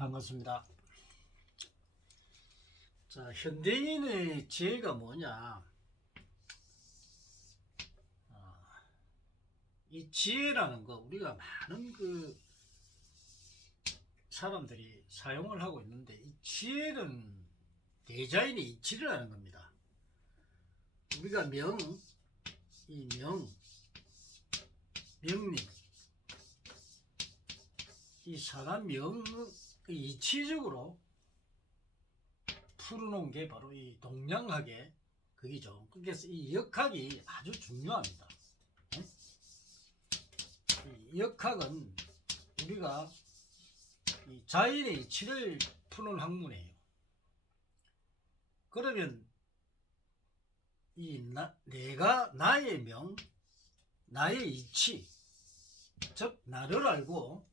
반갑습니다. 자, 현대인의 지혜가 뭐냐? 이 지혜라는 거 우리가 많은 사람들이 사용을 하고 있는데, 이 지혜는 대자연의 이치를 하는 겁니다. 우리가 명님, 이 사람 명의 이치적으로 풀어놓은 게 바로 이 동양학의 그기죠. 그래서 이 역학이 아주 중요합니다. 이 역학은 우리가 이 자연의 이치를 푸는 학문이에요. 그러면 내가 나의 명, 나의 이치, 즉 나를 알고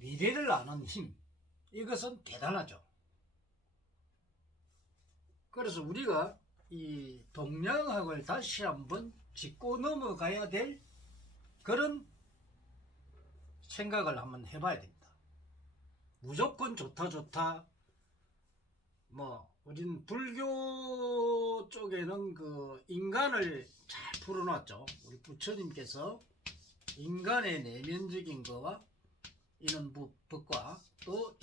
미래를 아는 힘, 이것은 대단하죠. 그래서 우리가 이 동양학을 다시 한번 짚고 넘어가야 될 그런 생각을 한번 해봐야 됩니다. 무조건 좋다 우린 불교 쪽에는 인간을 잘 풀어놨죠. 우리 부처님께서 인간의 내면적인 거와 이런 법과 또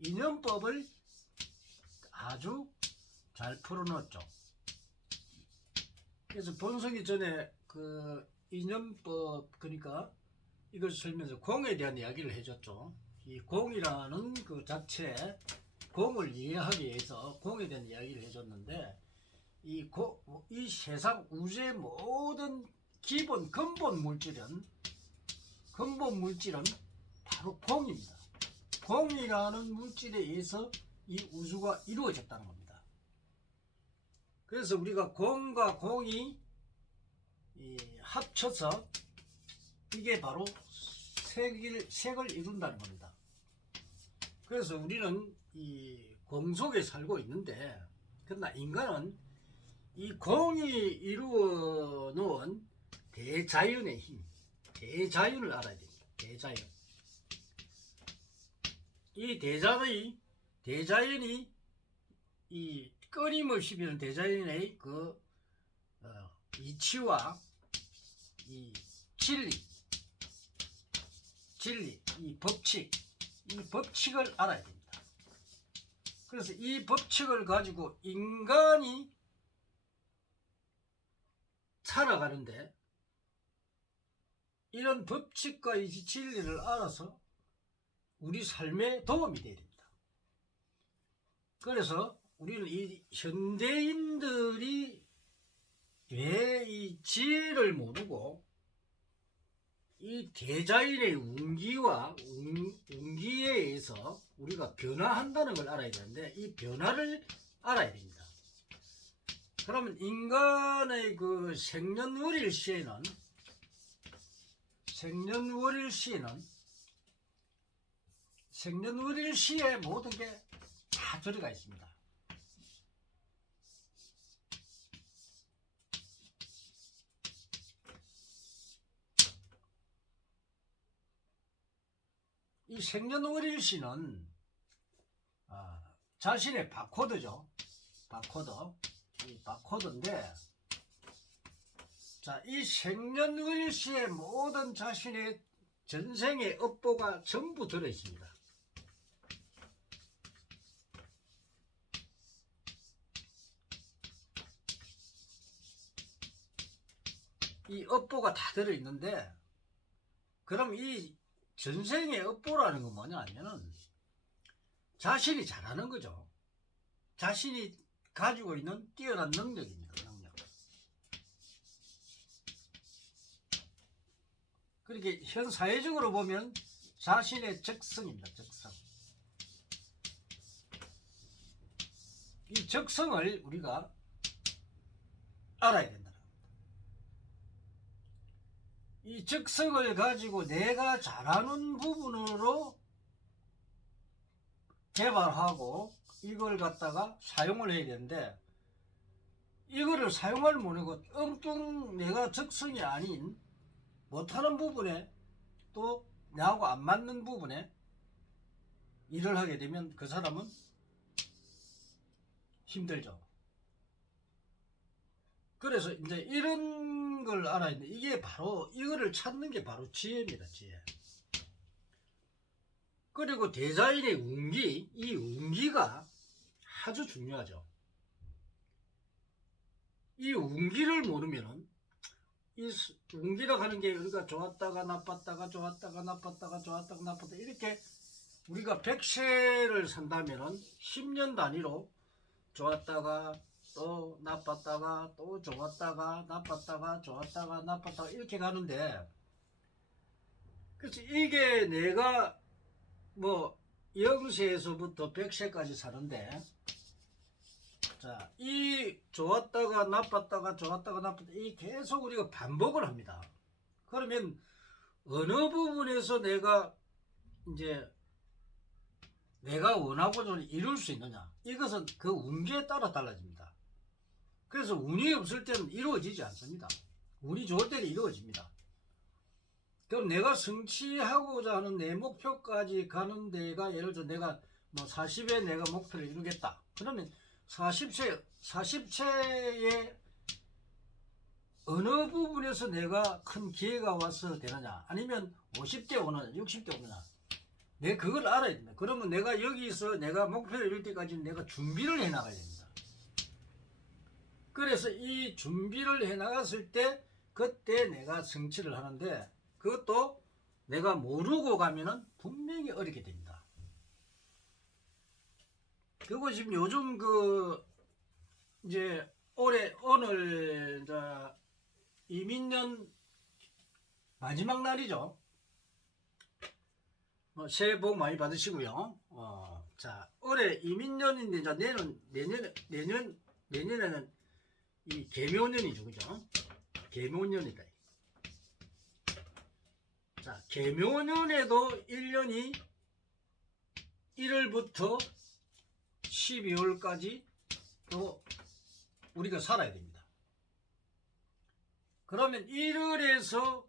인연법을 아주 잘 풀어놨죠. 그래서 본성이 전에 인연법, 그러니까 이걸 설명해서 공에 대한 이야기를 해줬죠. 이 공이라는 그 자체, 공을 이해하기 위해서 공에 대한 이야기를 해줬는데, 이 세상 우주의 모든 근본 물질은 바로 공입니다. 공이라는 물질에 의해서 이 우주가 이루어졌다는 겁니다. 그래서 우리가 공과 공이 합쳐서 이게 바로 색을 이룬다는 겁니다. 그래서 우리는 이 공 속에 살고 있는데, 그러나 인간은 이 공이 이루어 놓은 대자연의 힘, 대자연을 알아야 됩니다. 대자연. 이 대자연이 이 끊임없이 비는 대자연의 이치와 이 진리, 이 법칙을 알아야 됩니다. 그래서 이 법칙을 가지고 인간이 살아가는데, 이런 법칙과 이 진리를 알아서 우리 삶에 도움이 돼야 됩니다. 그래서 우리는 이 현대인들이 왜 이 지혜를 모르고 이 대자연의 운기에 의해서 우리가 변화한다는 걸 알아야 되는데, 이 변화를 알아야 됩니다. 그러면 인간의 생년월일시에는 생년월일시에 모든 게 다 들어가 있습니다. 이 생년월일시는 자신의 바코드죠. 이 바코드인데, 자, 이 생년월일시의 모든 자신의 전생의 업보가 전부 들어 있습니다. 이 업보가 다 들어 있는데, 그럼 이 전생의 업보라는 건 뭐냐 하면은 자신이 잘하는 거죠. 자신이 가지고 있는 뛰어난 능력입니다. 그렇게 현 사회적으로 보면 자신의 적성입니다. 이 적성을 우리가 알아야 된다. 이 적성을 가지고 내가 잘하는 부분으로 개발하고 이걸 갖다가 사용을 해야 되는데, 이거를 사용을 못하고 엉뚱 내가 적성이 아닌 못하는 부분에, 또 나하고 안 맞는 부분에 일을 하게 되면 그 사람은 힘들죠. 그래서 이제 이런 걸 알아야 돼. 이게 바로 이거를 찾는 게 바로 지혜입니다. 지혜. 그리고 대자인의 운기, 이 운기가 아주 중요하죠. 이 운기를 모르면은 이 운기라고 하는 게 우리가 좋았다가 나빴다가 좋았다가 나빴다가 좋았다가 나빴다 이렇게 우리가 100세를 산다면은 10년 단위로 좋았다가 또 나빴다가 또 좋았다가 나빴다가 좋았다가 나빴다가 이렇게 가는데, 그래서 이게 내가 뭐 0세에서부터 100세까지 사는데, 자, 이 좋았다가 나빴다가 좋았다가 나빴다 이 계속 우리가 반복을 합니다. 그러면 어느 부분에서 내가 이제 내가 원하고자 이룰 수 있느냐, 이것은 그 운기에 따라 달라집니다. 그래서 운이 없을 때는 이루어지지 않습니다. 운이 좋을 때는 이루어집니다. 그럼 내가 성취하고자 하는 내 목표까지 가는 데가, 예를 들어 내가 뭐 40에 내가 목표를 이루겠다. 그러면 40세에 어느 부분에서 내가 큰 기회가 와서 되느냐, 아니면 50대 오느냐, 60대 오느냐, 내가 그걸 알아야 됩니다. 그러면 내가 여기서 내가 목표를 이룰 때까지 내가 준비를 해 나가야 됩니다. 그래서 이 준비를 해 나갔을 때 그때 내가 성취를 하는데, 그것도 내가 모르고 가면은 분명히 어렵게 됩니다. 그리고 지금 요즘 이제 오늘 이민년 마지막 날이죠. 새해 복 많이 받으시고요. 자, 올해 이민년인데 이제 내년에는 이 개묘년이죠, 그죠? 개묘년이다. 자, 개묘년에도 1년이 1월부터 12월까지 또 우리가 살아야 됩니다. 그러면 1월에서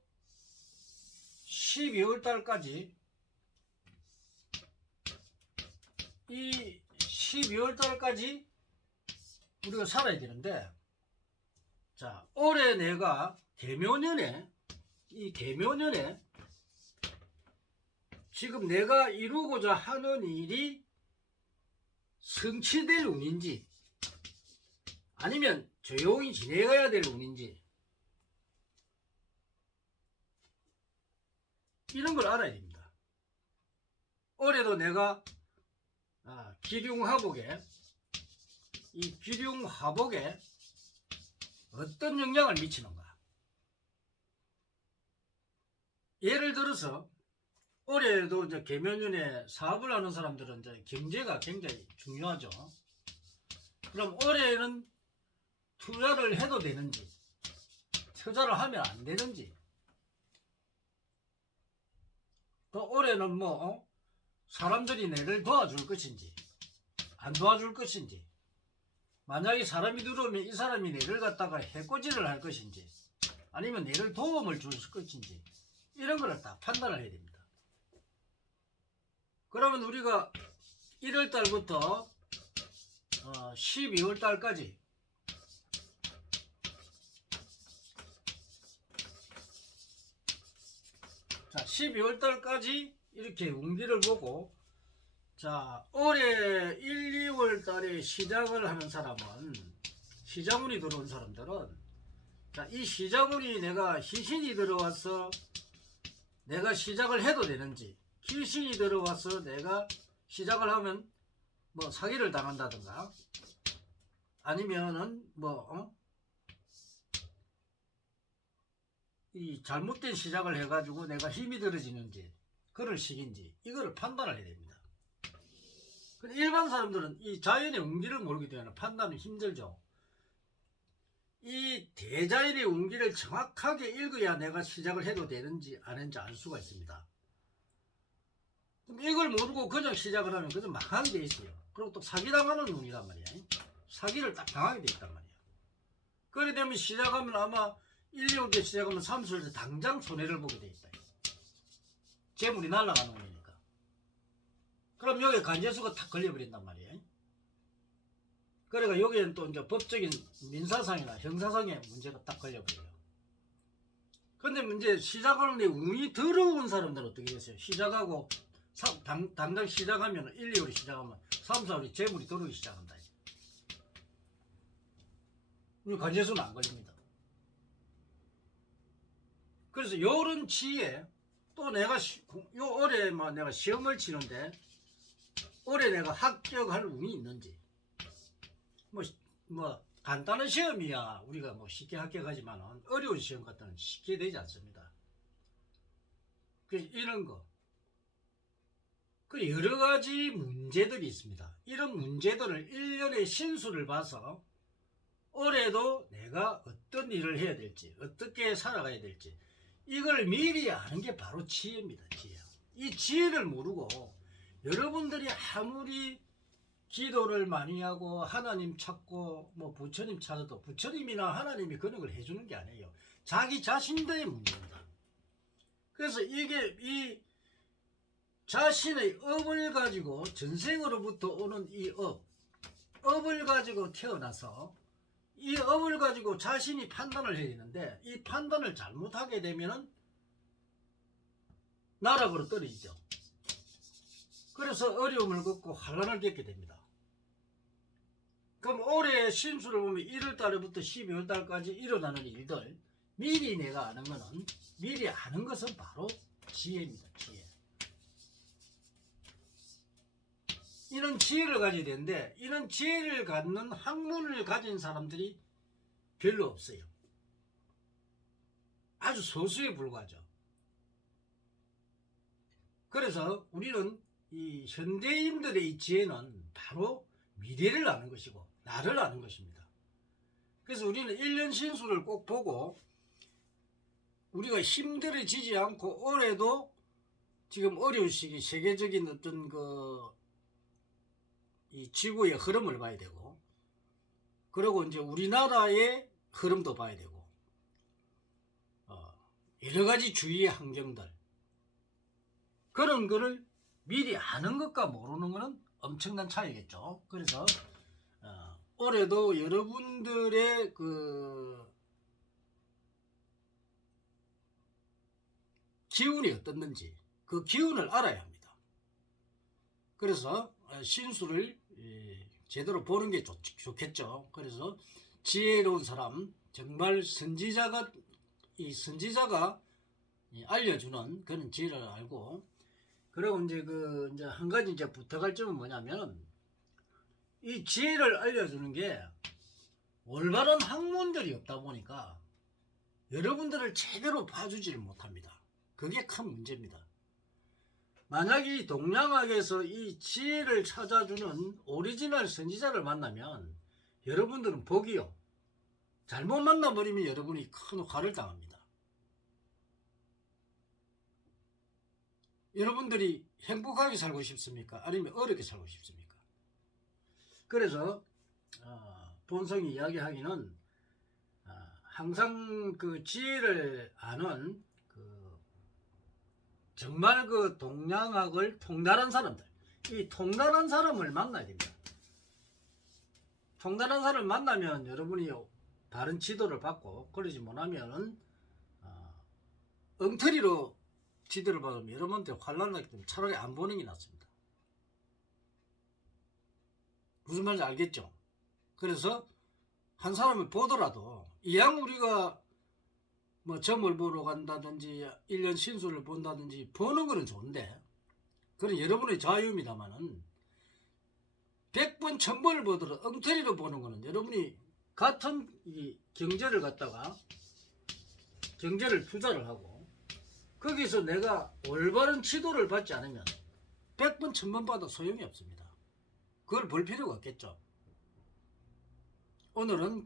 12월 달까지 이 12월 달까지 우리가 살아야 되는데, 자, 올해 내가 개묘년에 지금 내가 이루고자 하는 일이 성취될 운인지 아니면 조용히 지내가야 될 운인지, 이런 걸 알아야 됩니다. 올해도 내가 기륭화복에 어떤 영향을 미치는가. 예를 들어서 올해도 이제 개묘년에 사업을 하는 사람들은 이제 경제가 굉장히 중요하죠. 그럼 올해는 투자를 해도 되는지, 투자를 하면 안 되는지, 또 올해는 사람들이 내를 도와줄 것인지 안 도와줄 것인지, 만약에 사람이 들어오면 이 사람이 내를 갖다가 해코지를 할 것인지 아니면 내를 도움을 줄 것인지, 이런 거를 다 판단을 해야 됩니다. 그러면 우리가 1월 달부터 12월 달까지 자, 12월 달까지 이렇게 운기를 보고, 자, 올해 1, 2월 달에 시작을 하는 사람은, 시장운이 들어온 사람들은, 자, 이 시장운이 내가 희신이 들어와서 내가 시작을 해도 되는지, 귀신이 들어와서 내가 시작을 하면 사기를 당한다든가, 아니면은 이 잘못된 시작을 해가지고 내가 힘이 들어지는지, 그럴 시기인지, 이거를 판단을 해야 됩니다. 일반 사람들은 이 자연의 운기를 모르기 때문에 판단이 힘들죠. 이 대자연의 운기를 정확하게 읽어야 내가 시작을 해도 되는지 안 하는지 알 수가 있습니다. 그럼 이걸 모르고 그냥 시작을 하면 그냥 망하게 돼 있어요. 그리고 또 사기당하는 운이란 말이야. 사기를 딱 당하게 돼 있단 말이야. 그래 되면 시작하면 아마 1, 2월 때 시작하면 3, 4월 때 당장 손해를 보게 돼 있다. 재물이 날아가는 운이니까. 그럼 여기 관제수가 탁 걸려버린단 말이에요. 그러니까 여기에는 또 이제 법적인 민사상이나 형사상의 문제가 딱 걸려버려요. 근데 이제 시작하는데 운이 더러운 사람들은 어떻게 됐어요? 시작하고 당장 시작하면 1, 2월이 시작하면 3, 4월이 재물이 들어오기 시작한다. 이 관제수는 안 걸립니다. 그래서 요런 지에 또 내가 요 올해 내가 시험을 치는데 올해 내가 합격할 운이 있는지 뭐 간단한 시험이야 우리가 뭐 쉽게 합격하지만 어려운 시험 같은 건 쉽게 되지 않습니다. 그래서 이런 거 그 여러 가지 문제들이 있습니다. 이런 문제들을 1년의 신수를 봐서 올해도 내가 어떤 일을 해야 될지 어떻게 살아가야 될지 이걸 미리 아는 게 바로 지혜입니다. 지혜. 이 지혜를 모르고 여러분들이 아무리 기도를 많이 하고 하나님 찾고 뭐 부처님 찾아도 부처님이나 하나님이 그런 걸 해주는 게 아니에요. 자기 자신들의 문제입니다. 그래서 이게 이 자신의 업을 가지고 전생으로부터 오는 이 업을 가지고 태어나서 이 업을 가지고 자신이 판단을 해야 되는데 이 판단을 잘못하게 되면은 나락으로 떨어지죠. 그래서 어려움을 겪고 환난을 겪게 됩니다. 그럼 올해 신수를 보면 1월 달부터 12월 달까지 일어나는 일들 미리 내가 아는 거는 미리 아는 것은 바로 지혜입니다. 지혜. 이런 지혜를 가져야 되는데 이런 지혜를 갖는 학문을 가진 사람들이 별로 없어요. 아주 소수에 불과하죠. 그래서 우리는 이 현대인들의 이 지혜는 바로 미래를 아는 것이고 나를 아는 것입니다. 그래서 우리는 1년 신수를 꼭 보고 우리가 힘들어지지 않고 올해도 지금 어려운 시기 세계적인 어떤 이 지구의 흐름을 봐야 되고 그리고 이제 우리나라의 흐름도 봐야 되고 여러 가지 주위의 환경들 그런 거를 미리 아는 것과 모르는 것은 엄청난 차이겠죠. 그래서 올해도 여러분들의 기운이 어떻는지 그 기운을 알아야 합니다. 그래서 신수를 제대로 보는 게 좋겠죠. 그래서 지혜로운 사람 정말 선지자가 알려주는 그런 지혜를 알고 그리고 이제 한 가지 이제 부탁할 점은 뭐냐면 이 지혜를 알려주는 게 올바른 학문들이 없다 보니까 여러분들을 제대로 봐주지를 못합니다. 그게 큰 문제입니다. 만약 이 동양학에서 이 지혜를 찾아주는 오리지널 선지자를 만나면 여러분들은 복이요. 잘못 만나버리면 여러분이 큰 화를 당합니다. 여러분들이 행복하게 살고 싶습니까? 아니면 어렵게 살고 싶습니까? 그래서 본성이 이야기하기는 항상 그 지혜를 아는 정말 그 동양학을 통달한 사람들 이 통달한 사람을 만나야 됩니다. 통달한 사람을 만나면 여러분이 바른 지도를 받고 그러지 못하면 엉터리로 지도를 받으면 여러분한테 환란을 하기 때문에 차라리 안 보는 게 낫습니다. 무슨 말인지 알겠죠? 그래서 한 사람을 보더라도 이왕 우리가 뭐 점을 보러 간다든지 1년 신수를 본다든지 보는 거는 좋은데 그건 여러분의 자유입니다만은 100번 1000번을 보더라도 엉터리로 보는 거는 여러분이 같은 이 경제를 갖다가 경제를 투자를 하고 거기서 내가 올바른 지도를 받지 않으면 100번 1000번 봐도 소용이 없습니다. 그걸 볼 필요가 없겠죠. 오늘은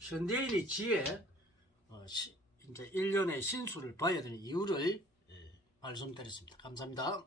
현대인의 지혜 이제 1년의 신수를 봐야 되는 이유를 말씀드렸습니다. 감사합니다.